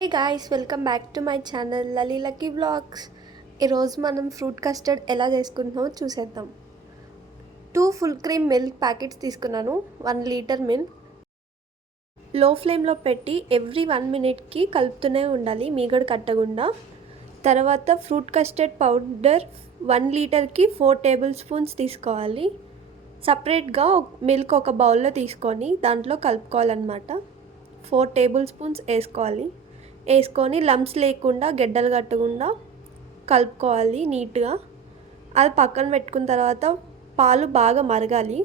Hey guys, welcome back to my channel Lalli Lucky vlogs. ఈరోజు మనం fruit custard ఎలా చేసుకుంటున్నామో చూసేద్దాం. 2 ఫుల్ క్రీమ్ మిల్క్ ప్యాకెట్స్ తీసుకున్నాను. 1 లీటర్ మిల్క్ లో ఫ్లేమ్లో పెట్టి ఎవ్రీ 1 మినిట్కి కలుపుతూనే ఉండాలి, మీగడ కట్టకుండా. తర్వాత ఫ్రూట్ కస్టర్డ్ పౌడర్ 1 లీటర్కి 4 టేబుల్ స్పూన్స్ తీసుకోవాలి. సపరేట్గా మిల్క్ ఒక బౌల్లో తీసుకొని దాంట్లో కలుపుకోవాలన్నమాట. 4 టేబుల్ స్పూన్స్ వేసుకొని లంప్స్ లేకుండా గెడ్డలు కట్టకుండా కలుపుకోవాలి నీట్గా. అది పక్కన పెట్టుకున్న తర్వాత పాలు బాగా మరగాలి,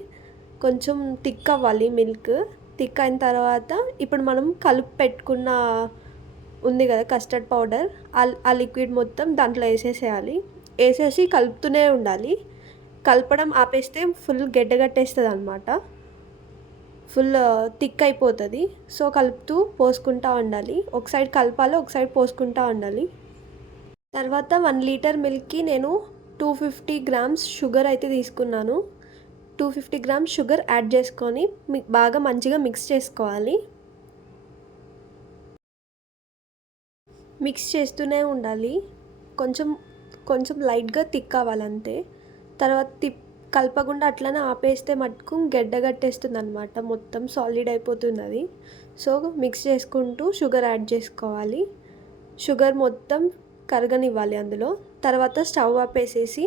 కొంచెం థిక్ అవ్వాలి. మిల్క్ థిక్ అయిన తర్వాత ఇప్పుడు మనం కలిపి పెట్టుకున్న ఉంది కదా కస్టర్డ్ పౌడర్, ఆ లిక్విడ్ మొత్తం దాంట్లో వేసేసి కలుపుతూనే ఉండాలి. కలపడం ఆపేస్తే ఫుల్ గడ్డగట్టేస్తుంది అనమాట, ఫుల్ థిక్ అయిపోతుంది. సో కలుపుతూ పోసుకుంటూ ఉండాలి, ఒక సైడ్ కలపాలి, ఒక సైడ్ పోసుకుంటూ ఉండాలి. తర్వాత 1 లీటర్ మిల్క్కి నేను 250 గ్రామ్స్ షుగర్ అయితే తీసుకున్నాను. 250 గ్రామ్స్ షుగర్ యాడ్ చేసుకొని బాగా మంచిగా మిక్స్ చేసుకోవాలి. మిక్స్ చేస్తూనే ఉండాలి, కొంచెం కొంచెం లైట్గా థిక్ అవ్వాలంతే. తర్వాత కలపకుండా అట్లనే ఆపేస్తే మటుకు గడ్డగట్టేస్తుంది అనమాట, మొత్తం సాలిడ్ అయిపోతుంది అది. సో మిక్స్ చేసుకుంటూ షుగర్ యాడ్ చేసుకోవాలి, షుగర్ మొత్తం కరగనివ్వాలి అందులో. తర్వాత స్టవ్ ఆపేసేసి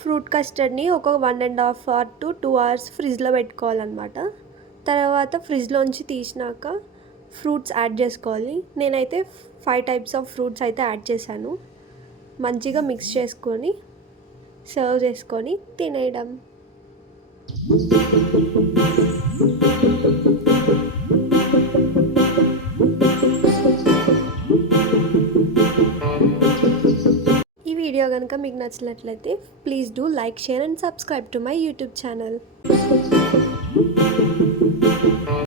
ఫ్రూట్ కస్టర్డ్ని ఒక 1.5 అవర్ టు 2 అవర్స్ ఫ్రిడ్జ్లో పెట్టుకోవాలన్నమాట. తర్వాత ఫ్రిడ్జ్లోంచి తీసినాక ఫ్రూట్స్ యాడ్ చేసుకోవాలి. నేనైతే 5 టైప్స్ ఆఫ్ ఫ్రూట్స్ అయితే యాడ్ చేశాను. మంచిగా మిక్స్ చేసుకొని సర్వ్ చేసుకొని తినేయడం. ఈ వీడియో కనుక మీకు నచ్చినట్లయితే please do like, share and subscribe to my YouTube channel.